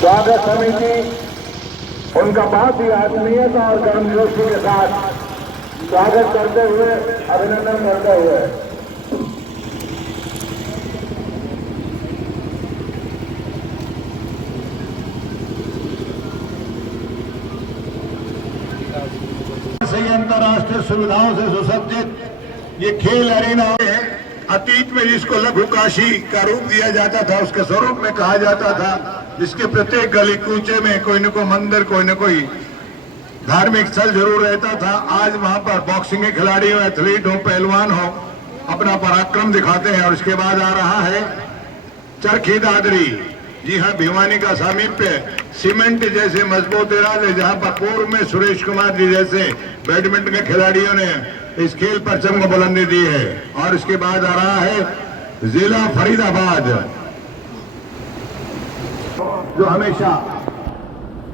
स्वागत समिति उनका बहुत ही आत्मीयता और गर्मजोशी के साथ स्वागत करते हुए, अभिनंदन करते हुए सही अंतर्राष्ट्रीय सुविधाओं से सुसज्जित ये खेल अरेना है। अतीत में जिसको लघु काशी का रूप दिया जाता था, उसके स्वरूप में कहा जाता था, जिसके प्रत्येक गली कूचे में कोई न कोई मंदिर, कोई न कोई धार्मिक स्थल जरूर रहता था। आज वहां पर बॉक्सिंग के खिलाड़ी हो, एथलीट हो, पहलवान हो, अपना पराक्रम दिखाते हैं। और इसके बाद आ रहा है चरखी दादरी। जी हाँ, भिवानी का सामीप्य सीमेंट जैसे मजबूत इरादे, जहां पर पूर्व में सुरेश कुमार जी जैसे बैडमिंटन के खिलाड़ियों ने इस खेल परचम को बुलंदी दी है। और इसके बाद आ रहा है जिला फरीदाबाद, जो हमेशा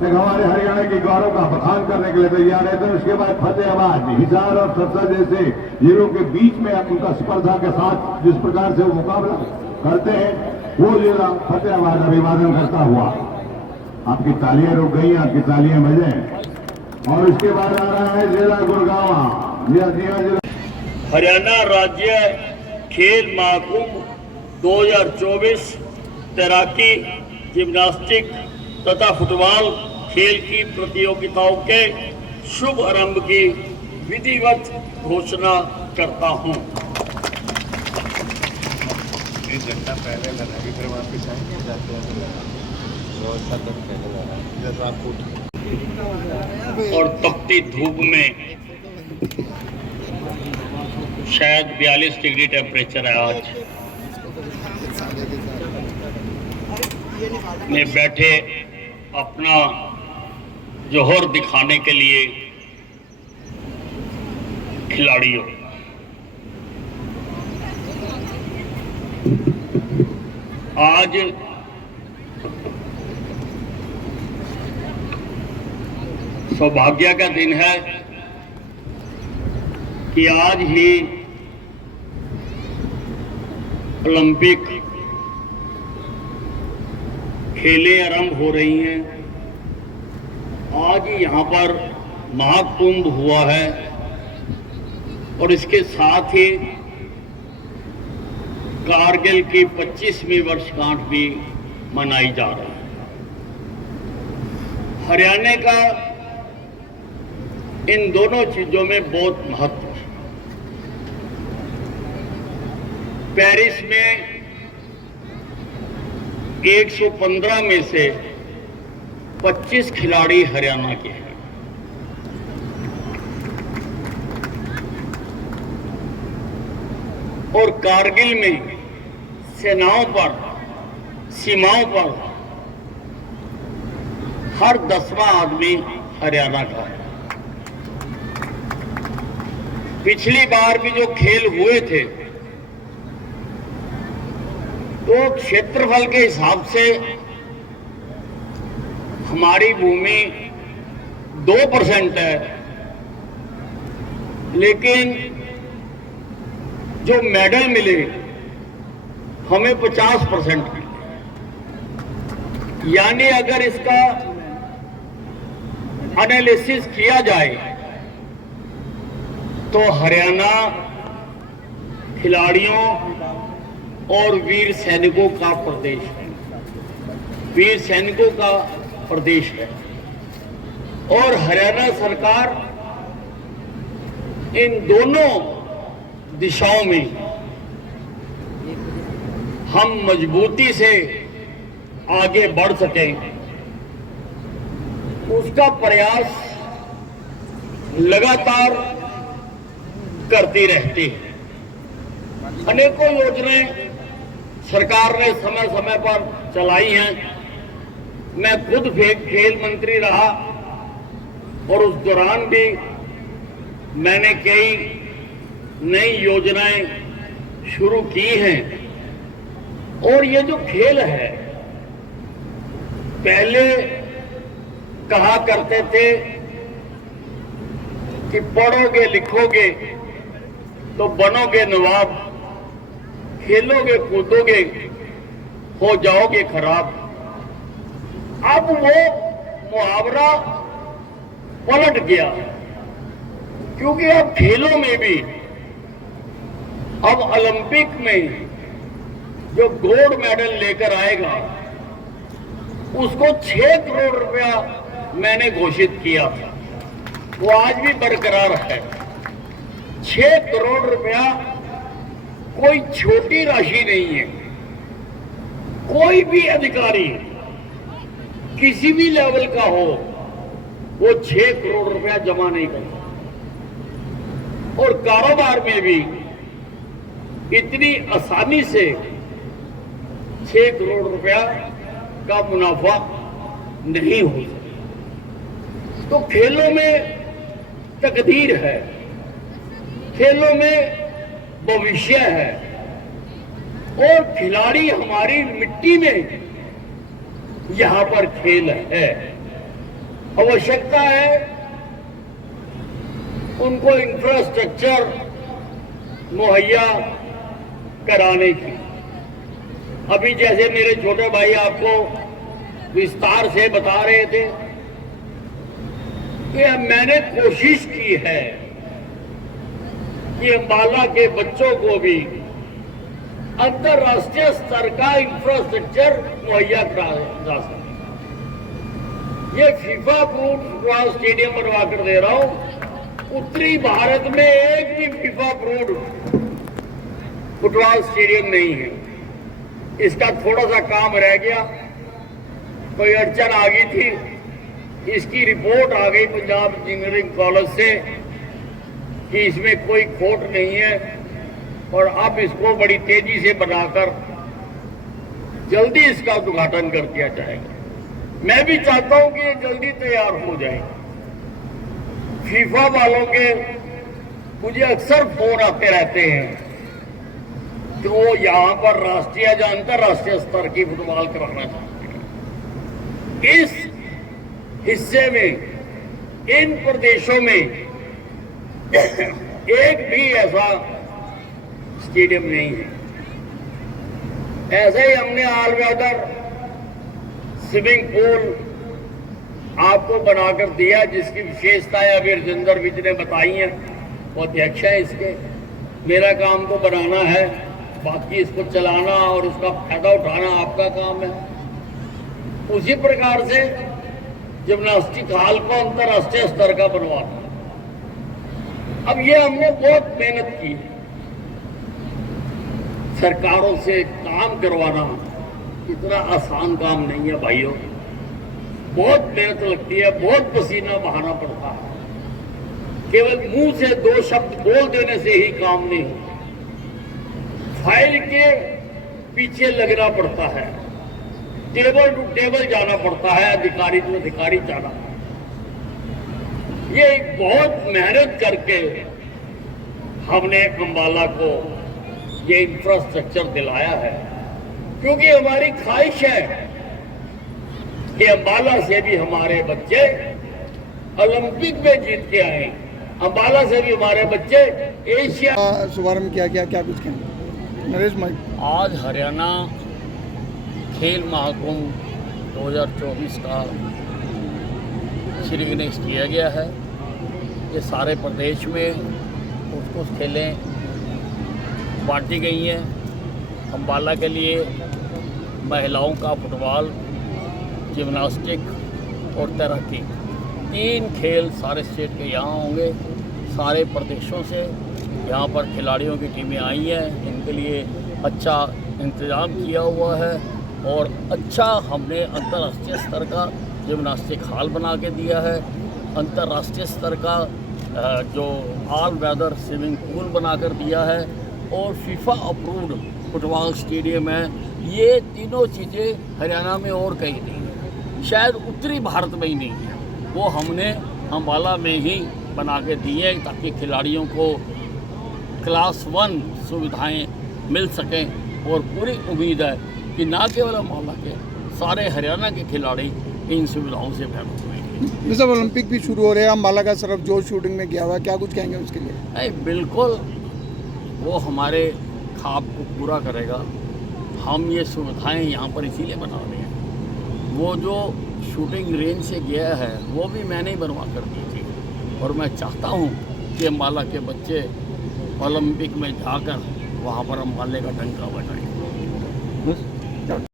एक हमारे हरियाणा के गौरव का बखान करने के लिए तैयार है। तो उसके बाद फतेहाबाद, हिसार और सरसा जैसे जिलों के बीच में उनका स्पर्धा के साथ जिस प्रकार से वो मुकाबला करते हैं, वो जिला फतेहाबाद अभिवादन करता हुआ। आपकी तालियां रुक गई, आपकी तालियां बजें। और उसके बाद आ रहा है जिला गुड़गांव। हरियाणा राज्य खेल महाकुंभ 2024 तैराकी, जिम्नास्टिक तथा फुटबॉल खेल की प्रतियोगिताओं के शुभ आरंभ की विधिवत घोषणा करता हूं। एक घंटा पहले लगाएंगे, फिर वापस आएंगे, जाते हैं और तपती धूप में शायद 42 डिग्री टेम्परेचर है आज में बैठे अपना जोहर दिखाने के लिए खिलाड़ियों, आज सौभाग्य का दिन है कि आज ही ओलंपिक खेलें आरंभ हो रही हैं। आज ही यहाँ पर महाकुंभ हुआ है और इसके साथ ही कारगिल की 25वीं वर्षगांठ भी मनाई जा रही है। हरियाणा का इन दोनों चीजों में बहुत महत्व है। पेरिस में 115 में से 25 खिलाड़ी हरियाणा के हैं। और कारगिल में सेनाओं पर, सीमाओं पर हर 10वां आदमी हरियाणा का है। पिछली बार भी जो खेल हुए थे, तो क्षेत्रफल के हिसाब से हमारी भूमि 2% है, लेकिन जो मेडल मिले हमें 50% मिले। यानी अगर इसका एनालिसिस किया जाए तो हरियाणा खिलाड़ियों और वीर सैनिकों का प्रदेश है, वीर सैनिकों का प्रदेश है। और हरियाणा सरकार इन दोनों दिशाओं में हम मजबूती से आगे बढ़ सकें, उसका प्रयास लगातार करती रहती है। अनेकों योजनाएं सरकार ने समय समय पर चलाई हैं। मैं खुद खेल मंत्री रहा और उस दौरान भी मैंने कई नई योजनाएं शुरू की हैं। और ये जो खेल है, पहले कहा करते थे कि पढ़ोगे लिखोगे तो बनोगे नवाब, खेलोगे कूदोगे हो जाओगे खराब। अब वो मुहावरा पलट गया, क्योंकि अब खेलों में भी अब ओलंपिक में जो गोल्ड मेडल लेकर आएगा उसको 6 करोड़ रुपया मैंने घोषित किया था, वो आज भी बरकरार है। 6 करोड़ रुपया कोई छोटी राशि नहीं है। कोई भी अधिकारी किसी भी लेवल का हो वो 6 करोड़ रुपया जमा नहीं करता। और कारोबार में भी इतनी आसानी से 6 करोड़ रुपया का मुनाफा नहीं हो सकता। तो खेलों में तकदीर है, खेलों में भविष्य है, और खिलाड़ी हमारी मिट्टी में यहां पर खेल है। आवश्यकता है उनको इंफ्रास्ट्रक्चर मुहैया कराने की। अभी जैसे मेरे छोटे भाई आपको विस्तार से बता रहे थे कि मैंने कोशिश की है कि अंबाला के बच्चों को भी अंतर्राष्ट्रीय स्तर का इंफ्रास्ट्रक्चर मुहैया कराया जा सके। ये फीफा अप्रूव्ड फुटबॉल स्टेडियम बनवा कर दे रहा हूं। उत्तरी भारत में एक भी फीफा अप्रूव्ड फुटबॉल स्टेडियम नहीं है। इसका थोड़ा सा काम रह गया, कोई अड़चन आ गई थी, इसकी रिपोर्ट आ गई पंजाब इंजीनियरिंग कॉलेज से कि इसमें कोई खोट नहीं है, और अब इसको बड़ी तेजी से बनाकर जल्दी इसका उद्घाटन कर दिया जाएगा। मैं भी चाहता हूं कि ये जल्दी तैयार हो जाए। फीफा वालों के मुझे अक्सर फोन आते रहते हैं कि वो यहां पर राष्ट्रीय या अंतर्राष्ट्रीय स्तर की फुटबॉल कराना चाहते हैं। इस हिस्से में, इन प्रदेशों में एक भी ऐसा स्टेडियम नहीं है। ऐसे ही हमने ऑल वेदर स्विमिंग पूल आपको बनाकर दिया, जिसकी विशेषताएं अभी रजिंदर विज ने बताई हैं, वो अध्यक्ष है इसके। मेरा काम तो बनाना है, बाकी इसको चलाना और उसका फायदा उठाना आपका काम है। उसी प्रकार से जिम्नास्टिक हॉल को अंतर्राष्ट्रीय स्तर का बनवाना। अब ये हमने बहुत मेहनत की। सरकारों से काम करवाना इतना आसान काम नहीं है भाइयों, बहुत मेहनत लगती है, बहुत पसीना बहाना पड़ता है। केवल मुंह से 2 शब्द बोल देने से ही काम नहीं होता, फाइल के पीछे लगना पड़ता है, टेबल टू टेबल जाना पड़ता है, अधिकारी टू अधिकारी जाना पड़ता है। ये एक बहुत मेहनत करके हमने अंबाला को ये इंफ्रास्ट्रक्चर दिलाया है, क्योंकि हमारी ख्वाहिश है कि अंबाला से भी हमारे बच्चे ओलंपिक में जीत के आए, अंबाला से भी हमारे बच्चे एशिया। शुभारंभ किया गया, क्या कुछ कहें नरेश भाई? आज हरियाणा खेल महाकुंभ 2024 का श्री गणेश किया गया है। ये सारे प्रदेश में कुछ खेलें बांटी गई हैं। अंबाला के लिए महिलाओं का फुटबॉल, जिम्नास्टिक और तैराकी, 3 खेल सारे स्टेट के यहाँ होंगे। सारे प्रदेशों से यहाँ पर खिलाड़ियों की टीमें आई हैं, इनके लिए अच्छा इंतज़ाम किया हुआ है, और अच्छा हमने अंतर्राष्ट्रीय स्तर का जिम्नास्टिक हॉल बना के दिया है। अंतर्राष्ट्रीय स्तर का जो ऑल वेदर स्विमिंग पूल बनाकर दिया है, और फीफा अप्रूव्ड फुटबॉल स्टेडियम है। ये तीनों चीज़ें हरियाणा में और कहीं नहीं है, शायद उत्तरी भारत में ही नहीं है। वो हमने अंबाला में ही बना के दी है ताकि खिलाड़ियों को क्लास 1 सुविधाएं मिल सकें। और पूरी उम्मीद है कि ना केवल अंबाला के, सारे हरियाणा के खिलाड़ी इन सुविधाओं से बेहतर होंगे। जैसे ओलंपिक भी शुरू हो रहे हैं, अंबाला का सरफ जोश शूटिंग में गया हुआ है, क्या कुछ कहेंगे उसके लिए? नहीं, बिल्कुल वो हमारे ख्वाब को पूरा करेगा। हम ये सुविधाएं यहाँ पर इसीलिए बना रहे हैं वो जो शूटिंग रेंज से गया है वो भी मैंने ही बनवा कर दी थी, और मैं चाहता हूँ कि अम्बाला के बच्चे ओलंपिक में जाकर वहाँ पर अम्बाले का डंका बजाएं।